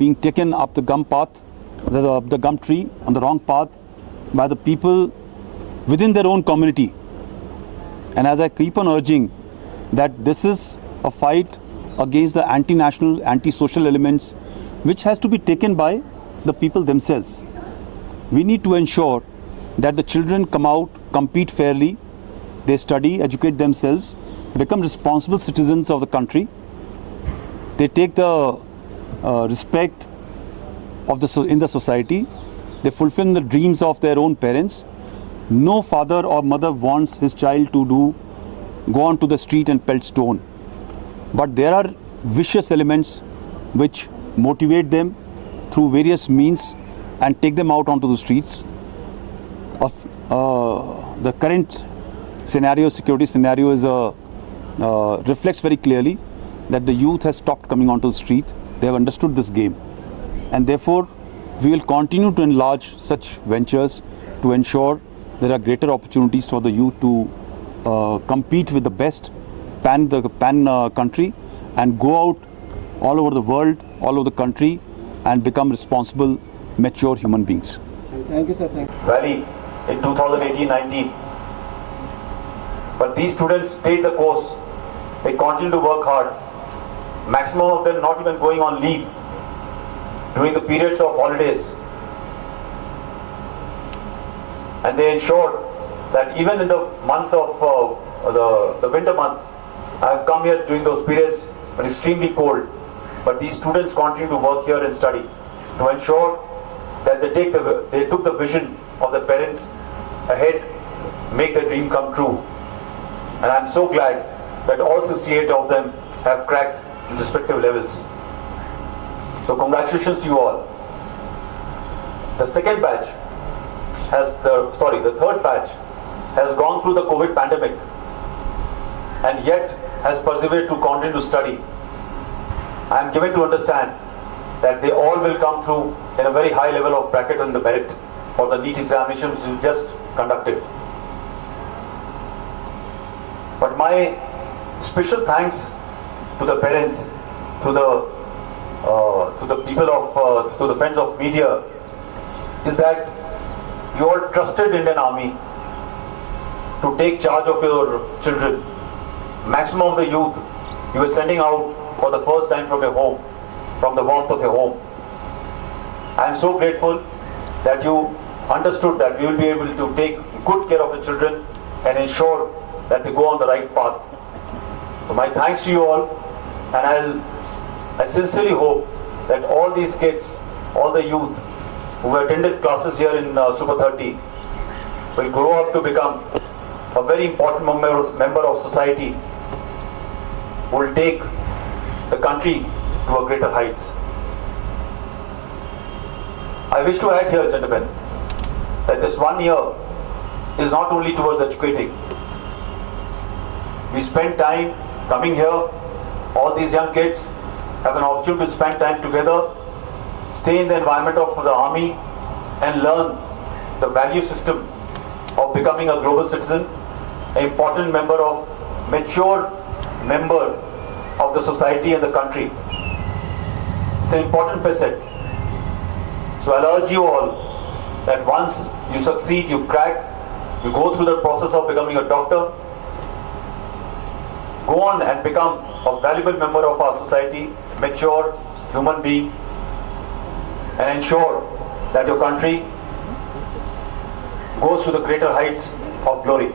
being taken up the gum path, the gum tree on the wrong path by the people within their own community. And as I keep on urging that this is a fight against the anti-national, anti-social elements which has to be taken by the people themselves. We need to ensure that the children come out, compete fairly, they study, educate themselves, become responsible citizens of the country. They take the respect of in the society. They fulfill the dreams of their own parents. No father or mother wants his child to go onto the street and pelt stone. But there are vicious elements which motivate them through various means and take them out onto the streets. The current scenario, security scenario, is reflects very clearly that the youth has stopped coming onto the street. They have understood this game, and therefore we will continue to enlarge such ventures to ensure there are greater opportunities for the youth to compete with the best pan country and go out all over the world, all over the country, and become responsible, mature human beings. Thank you, sir. Thank you. Rally in 2018-19. But these students stayed the course. They continued to work hard. Maximum of them not even going on leave during the periods of holidays. And they ensured that even in the months of the winter months, I have come here during those periods when it's extremely cold. But these students continue to work here and study to ensure that they took the vision of the parents ahead, make the dream come true. And I'm so glad that all 68 of them have cracked in respective levels. So congratulations to you all. The third batch has gone through the COVID pandemic and yet has persevered to continue to study. I am given to understand that they all will come through in a very high level of bracket on the merit for the NEET examinations we just conducted. But my special thanks to the parents, to the people of, to the friends of media, is that you all trusted Indian Army to take charge of your children. Maximum of the youth you were sending out for the first time from your home, from the warmth of your home. I am so grateful that you understood that we will be able to take good care of the children and ensure that they go on the right path. So my thanks to you all, and I sincerely hope that all these kids, all the youth who attended classes here in Super 30 will grow up to become a very important member of society who will take the country to a greater heights. I wish to add here, gentlemen, that this 1 year is not only towards educating. We spend time coming here, all these young kids have an opportunity to spend time together, stay in the environment of the army and learn the value system of becoming a global citizen, an important mature member of the society and the country. It's an important facet. So I'll urge you all that once you succeed, you crack, you go through the process of becoming a doctor, go on and become a valuable member of our society, mature human being, and ensure that your country goes to the greater heights of glory.